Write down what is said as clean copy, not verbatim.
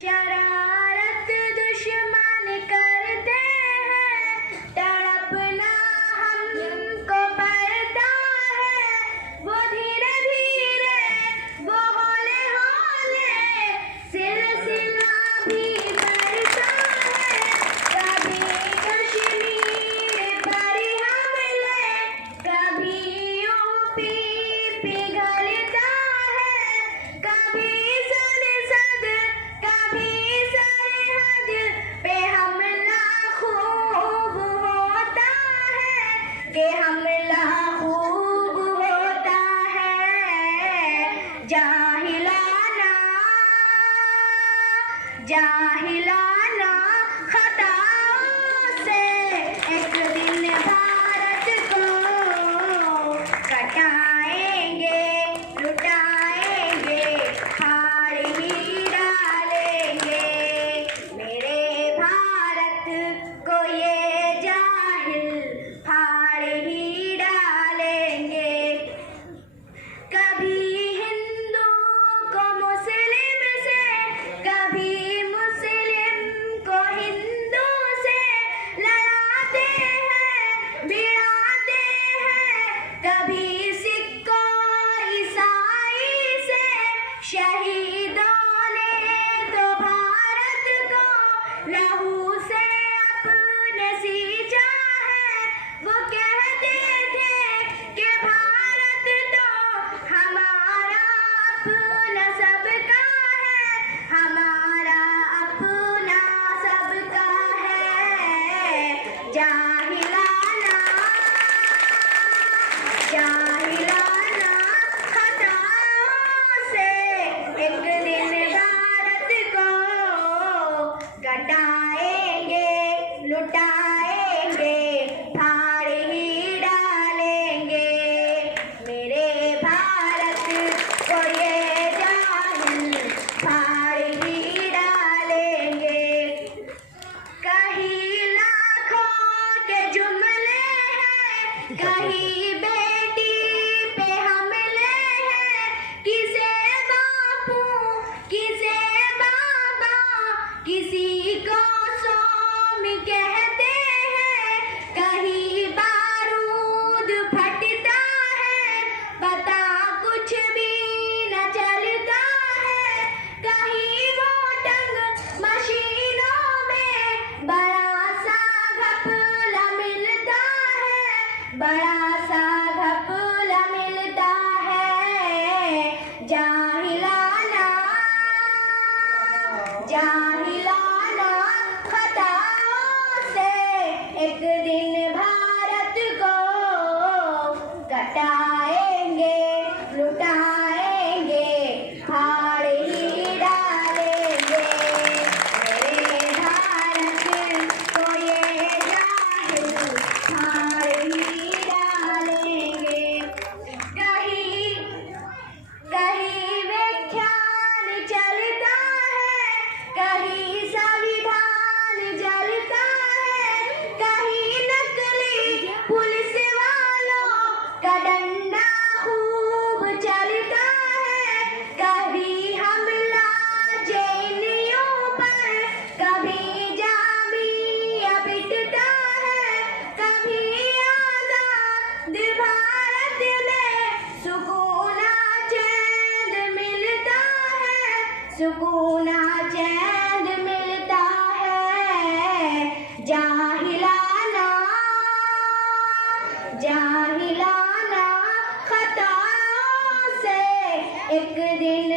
शरारत दुश्मन करते हैं, तड़पना हमको पड़ता है। वो धीरे धीरे, वो हौले हौले, सिलसिला भी बढ़ता है। कभी कश्मीर पर हमले, कभी यूपी पिघलता है, कभी संसद, कभी सरहद पे हमला खूब होता है, कि हमला खूब होता है। जाहिलाना जाहिलाना खताओं से एक दिन भारत को कटाएंगे, लुटाएंगे, हार ही डालेंगे। मेरे भारत को ये जाहिल हार ही डालेंगे। कभी हिंदू को मुस्लिम से, कभी मुस्लिम को हिंदू से लड़ाते हैं, भिड़ाते हैं। कभी सिख को ईसाई से, शहीदों ने तो भारत को लहू से अपने सींचा है। वो कहते थे कि भारत तो हमारा अपना सबका है, हमारा अपना सबका है। जाहिलाना जाहिलाना खताओं से एक दिन भारत को कटाएंगे, लुटाएंगे, फाड़ ही डालेंगे। मेरे भारत को ये जाहिल फाड़ ही डालेंगे। कहीं लाखों के जुमले हैं, कहीं बेटी पे हमले हैं। किसे बापू, किसे बाबा, किसी को स्वामी कहते हैं। कहीं बारूद फटता है, पता कुछ भी न चलता है। कहीं वोटिंग मशीनों में बड़ा सा घपला मिलता है, बड़ा सा घपला मिलता है। जाहिलाना जाहिलाना खताओं से एक दिन भारत को कटाएंगे, लुटाएंगे, फाड़ ही डालेंगे। मेरे भारत को ये जाहिल फाड़ ही डालेंगे। कहीं कहीं व्याख्यान चलता है, कहीं संविधान जलता है। कहीं नकली पुलिस वालों का डंडा खूब चलता है। कभी हमला जेएनयू पर, कभी जामिया पिटता है। कभी आजाद भारत में सुकून चैन मिलता है, सुकून चैन मिलता है। जाहिलाना जाहिलाना खताओं से एक दिन